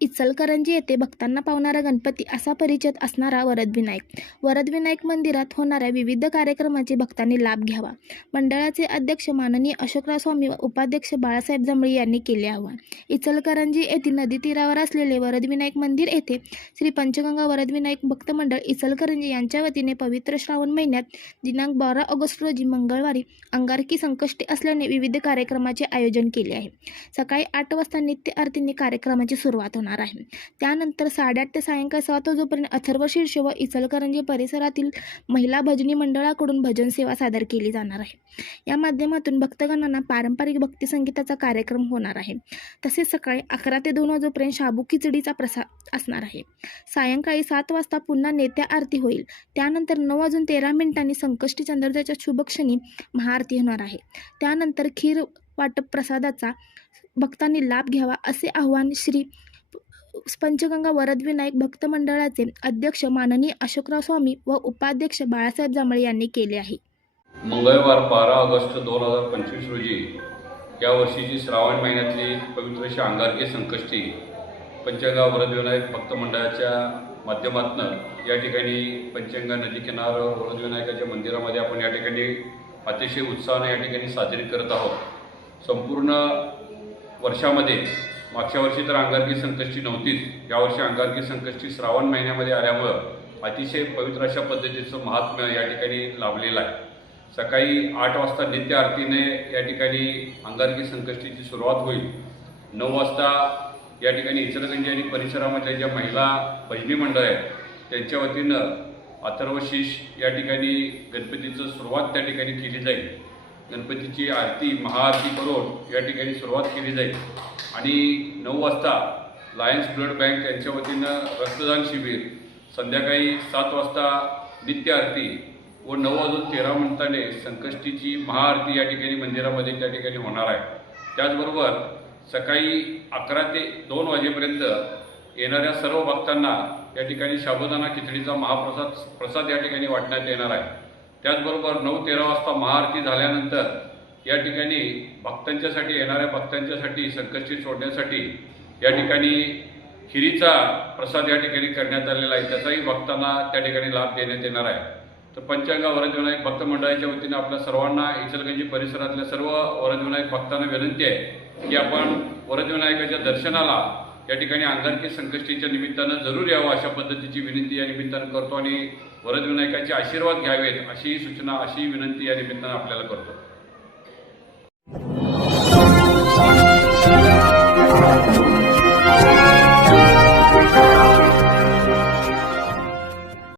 इचलकरंजी येथे भक्तांना पावणारा गणपती असा परिचित असणारा वरदविनायक. वरदविनायक मंदिरात होणाऱ्या विविध कार्यक्रमांचे भक्तांनी लाभ घ्यावा. मंडळाचे अध्यक्ष माननीय अशोकराव स्वामी व उपाध्यक्ष बाळासाहेब जमळे यांनी केले आव्हान. इचलकरंजी येथील नदी तीरावर असलेले वरदविनायक मंदिर येथे श्री पंचगंगा वरदविनायक भक्त मंडळ इचलकरंजी यांच्या वतीने पवित्र श्रावण महिन्यात दिनांक बारा ऑगस्ट रोजी मंगळवारी अंगारकी संकष्टी असल्याने विविध कार्यक्रमाचे आयोजन केले आहे. सकाळी आठ वाजता नित्य आरतीने कार्यक्रमाची सुरुवात होणार आहे. त्यानंतर साडेआठ ते सायंकाळ सात वाजेपर्यंत अथर्व शीर्ष व इचलकरंजी परिसरातील महिला भजनी मंडळाकडून भजन सेवा सादर केली जाणार आहे. या माध्यमातून भक्तगणांना पारंपरिक भक्ती संगीताचा कार्यक्रम होणार आहे. तसेच सकाळी अकरा ते दोन वाजेपर्यंत शाबू खिचडीचा प्रसाद असणार आहे. सायंकाळी सात वाजता पुन्हा नेत्या आरती होईल. त्यानंतर नऊ वाजून तेरा मिनिटांनी संकष्टी चंद्रदेच्या शुभक्षणी महाआरती होणार आहे. त्यानंतर खीर वाटप प्रसादाचा भक्तांनी लाभ घ्यावा असे आवाहन श्री पंचगंगा वरदविनायक भक्त मंडळाचे अध्यक्ष माननीय अशोकराव स्वामी व उपाध्यक्ष बाळासाहेब जांभळे यांनी केले आहे. मंगळवार बारा ऑगस्ट दोन हजार पंचवीस रोजी या वर्षीची श्रावण महिन्यातली पवित्र अशी अंगारकी संकष्टी पंचगंगा वरदविनायक भक्त मंडळाच्या माध्यमातून या ठिकाणी पंचगंगा नदी किनार वरदविनायकाच्या मंदिरामध्ये आपण या ठिकाणी अतिशय उत्साहाने या ठिकाणी साजरी करत आहोत. संपूर्ण वर्षामध्ये मागच्या वर्षी तर अंगारकी संकष्टी नव्हतीच. यावर्षी अंगारकी संकष्टी श्रावण महिन्यामध्ये आल्यामुळं अतिशय पवित्र अशा पद्धतीचं महात्म्य या ठिकाणी लाभलेलं आहे. सकाळी आठ वाजता नित्य आरतीने या ठिकाणी अंगारकी संकष्टीची सुरुवात होईल. नऊ वाजता या ठिकाणी इचलगंजी आणि परिसरामधल्या ज्या महिला भजनी मंडळ आहेत त्यांच्या वतीनं अथर्वशीष या ठिकाणी गणपतीचं सुरुवात त्या ठिकाणी केली जाईल. गणपतीची आरती महाआरती करून या ठिकाणी सुरुवात केली जाईल. आणि नऊ वाजता लायन्स ब्लड बँक यांच्या वतीनं रक्तदान शिबिर संध्याकाळी सात वाजता नित्य आरती व नऊ वाजून तेरा मिनिटाने संकष्टीची महाआरती या ठिकाणी मंदिरामध्ये त्या ठिकाणी होणार आहे. त्याचबरोबर सकाळी अकरा ते दोन वाजेपर्यंत येणाऱ्या सर्व भक्तांना या ठिकाणी शाबुदाना खिचडीचा महाप्रसाद प्रसाद या ठिकाणी वाटण्यात येणार आहे. त्याचबरोबर नऊ तेरा वाजता महाआरती झाल्यानंतर या ठिकाणी भक्तांच्यासाठी येणाऱ्या भक्तांच्यासाठी संकष्टी सोडण्यासाठी या ठिकाणी खिरीचा प्रसाद या ठिकाणी करण्यात आलेला आहे. त्याचाही भक्तांना त्या ठिकाणी लाभ देण्यात येणार आहे. तर पंचांगा वरदविनायक भक्त मंडळाच्या वतीने आपल्या सर्वांना इचलगंजी परिसरातल्या सर्व वरदविनायक भक्तांना विनंती आहे की आपण वरदविनायकाच्या दर्शनाला या ठिकाणी अंगारकी संकष्टीच्या निमित्तानं जरूर यावं अशा पद्धतीची विनंती या निमित्तानं करतो आणि वरदविनायकाचे आशीर्वाद घ्यावेत अशी सूचना अशी विनंती या निमित्तानं आपल्याला करतो.